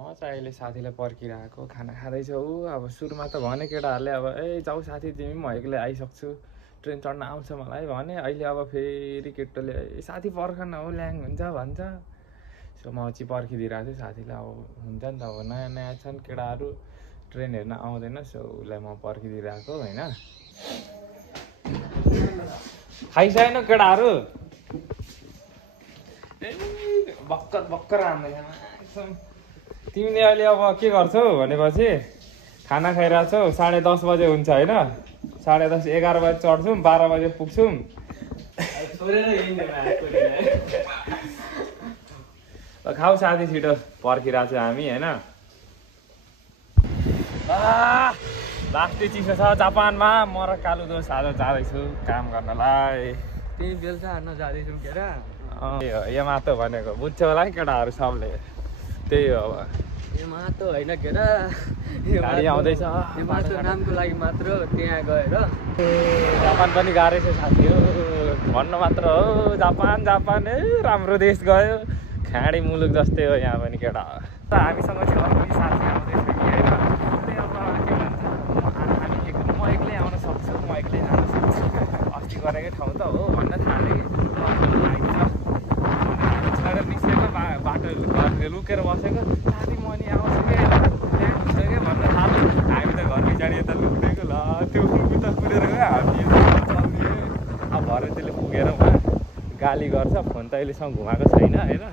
म चाहिँ अहिले साथीलाई पर्खिरहेको खाना खाँदैछ ऊ। अब सुरुमा त भने केटाहरूले अब ए जाऊ साथी तिमी म एक्लै आइसक्छु ट्रेन चढ्न आउँछ मलाई भने अहिले अब फेरि केटोले साथी पर्खन हो ल्याङ हुन्छ भन्छ। सो म चाहिँ पर्खिदिइरहेको छु साथीलाई। अब हुन्छ नि त अब नयाँ नयाँ छन् केटाहरू ट्रेन हेर्न आउँदैन सो उसलाई म पर्खिदिइरहेको होइन। खाइसकेन केटाहरू ए भर्खर भर्खर आउँदैन। तिमीले अहिले अब के गर्छौ भनेपछि खाना खाइरहेछौ 10:30 बजे हुन्छ होइन 10:30 11 बजे चढ्छौँ 12 बजे पुग्छौँ। खाऊ साथी छिटो पर्खिरहेको छु हामी होइन। लास्टै चिसो छ जापानमा म र कालु दोष आज जाँदैछु काम गर्नलाई। त्यही बेलुका हान्न जाँदैछौँ केटा। यो मातो भनेको बुझ्छौ होला है केटाहरू सबले त्यही हो। अब यो मातो होइन केटा गाडी आउँदैछ यो मातो नामको लागि मात्र त्यहाँ गएर जापान पनि गाह्रै छ साथी हो भन्न मात्र हो। जापान जापान राम्रो देश गयो खाडी मुलुक जस्तै हो यहाँ पनि केटा। हामीसँग चाहिँ अर्को साथी आउँदैछ कि होइन म एक्लै आउन सक्छु म एक्लै जान सक्छु अस्ति गरेकै ठाउँ त हो भन्न थालेँ। छोडेर निस्केको बाटो लुकेर बसेको साथी म नि आउँछु कि त्यहाँ हुन्छ कि भन्न थाल्यो। हामी त घर पछाडि यता लुक्दिएको ल त्यो उता कुदेर गयो हामी अब भरे त्यसले पुगेर उहाँ गाली गर्छ फोन त अहिलेसम्म घुमाएको छैन होइन।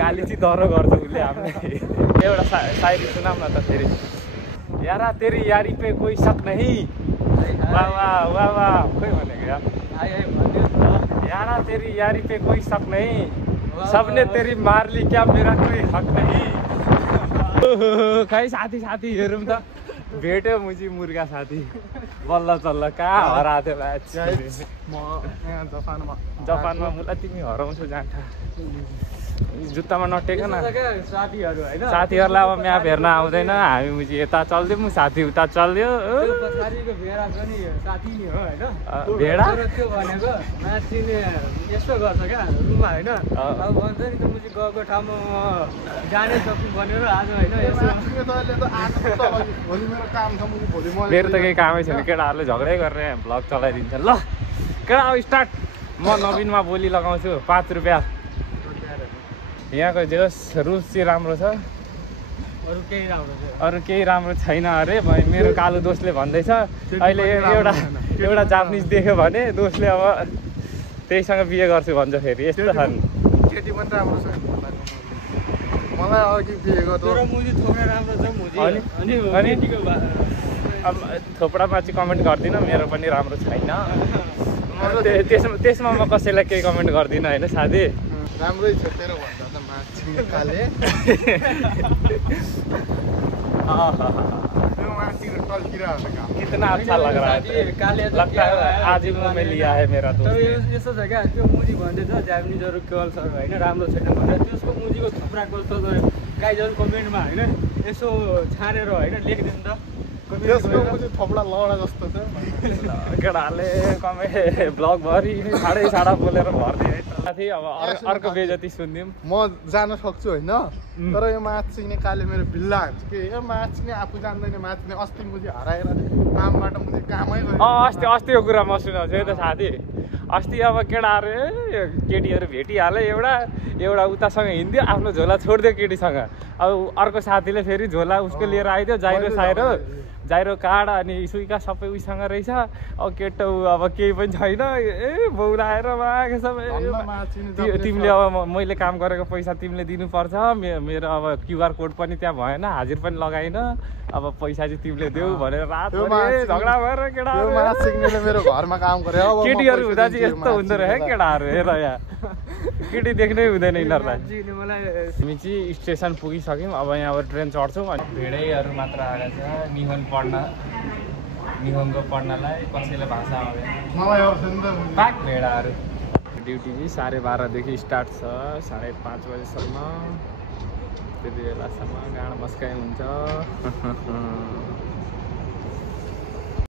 गाली चाहिँ डह्रो गर्छ उसले हामीलाई। एउटा सायरी सुनाऊ न त फेरि। यारा तेरी यारी पे कोई शक नहीं वाह वाह वाह वाह खोइ भनेको यार। यारा तेरी यारी पे कोई शक नहीं सबने तेरी मार ली क्या मेरा कोई हक नहीं। खै साथी साथी हेरौँ त भेट्यो मुजी मुर्गा साथी बल्ल चल्ल कहाँ हराएको थियो म्याच। म यहाँ जापानमा मलाई तिमी हराउँछौ जान्ठा जुत्तामा नटेक न साथीहरू होइन। साथीहरूलाई अब म्याप हेर्न आउँदैन हामी मुजी यता चल्दिउँ साथी उता चल्दियो। पछाडिको भेडा पनि साथी नै हो होइन। भेडा त्यो भनेको माथिले यस्तो गर्छ क्या रुममा होइन। अब भन्छ नि त मुजी गएको ठाउँमा जानै सक्छु भनेर आज होइन यसो मेरो त केही कामै छैन केटाहरूले झगडै गरेर भ्लग चलाइदिन्छ। ल केटा अब स्टार्ट म नवीनमा बोली लगाउँछु 5 रुपियाँ। यहाँको जे होस् रुल्स चाहिँ राम्रो छ अरू केही राम्रो छैन अरे मेरो कालो दोस्तले भन्दैछ। अहिले एउटा जापानिज देख्यो भने दोस्तले अब त्यहीसँग बिहे गर्छु भन्छ फेरि यस्तो छ नि। केटी पनि राम्रो छ मलाई अघि बिहे गर्छ मुजी थोप्रा राम्रो छ मुजी अनि अब थोप्रामा चाहिँ कमेन्ट गर्दिनँ मेरो पनि राम्रो छैन त्यसमा म कसैलाई केही कमेन्ट गर्दिनँ होइन साथी। राम्रै छ तेरो भन्दा त काले कितना अच्छा लग रहा है लगता है आज ही में लिया है मेरा दोस्त। यस्तो छ क्या त्यो मुजी भन्दैछ जापानिजहरू कल्चर होइन राम्रो छैन भनेर त्यसको मुजीको थुप्रा कल्चर गाइजहरू कमेन्टमा होइन यसो छानेर होइन लेखिदिनु त थोप्डा लडा जस्तो छ केटाहरूले ब्लगभरि साडा बोलेर भरिदिए साथी। अब अर्को बेइज्जती सुनिदिउँ म जान सक्छु होइन तर यो माछ चिन्ने काले मेरो बिल्ला हान्छ कि यो माछ चिन्ने आफू जान्दैन माछ चिन्ने अस्ति मुझे हराएर कामबाट मुझे कामै गयो। अस्तिको कुरा म सुनाउँछु है त साथी। अस्ति अब केटाहरू केटीहरू भेटिहाल्यो एउटा उतासँग हिँड्थ्यो आफ्नो झोला छोडिदियो केटीसँग। अब अर्को साथीले फेरि झोला उसको लिएर आइदियो जाइरो कार्ड अनि सुइका सबै उसँग रहेछ। अब केटो अब केही पनि छैन ए बौलाएर मागे सबै तिमीले अब मैले काम गरेको पैसा तिमीले दिनुपर्छ मेरो अब क्युआर कोड पनि त्यहाँ भएन हाजिर पनि लगाइन अब पैसा चाहिँ तिमीले देऊ भनेर रात झगडा भएर केटाहरू मेरो घरमा काम गरे। केटीहरू हुँदा चाहिँ यस्तो हुँदो रहेछ केटाहरू हेर यहाँ केटी देख्नै हुँदैन यिनीहरूलाई। हामी चाहिँ स्टेसन पुगिसक्यौँ अब यहाँबाट ट्रेन चढ्छौँ अनि भेडैहरू मात्र आएको छ निहोङ्गो पढ्नलाई कसैले भाषा आउँदैन पाक भेडाहरू। ड्युटी चाहिँ 12:30देखि स्टार्ट छ 5:30 बजेसम्म त्यति बेलासम्म गाँड मस्काइ हुन्छ।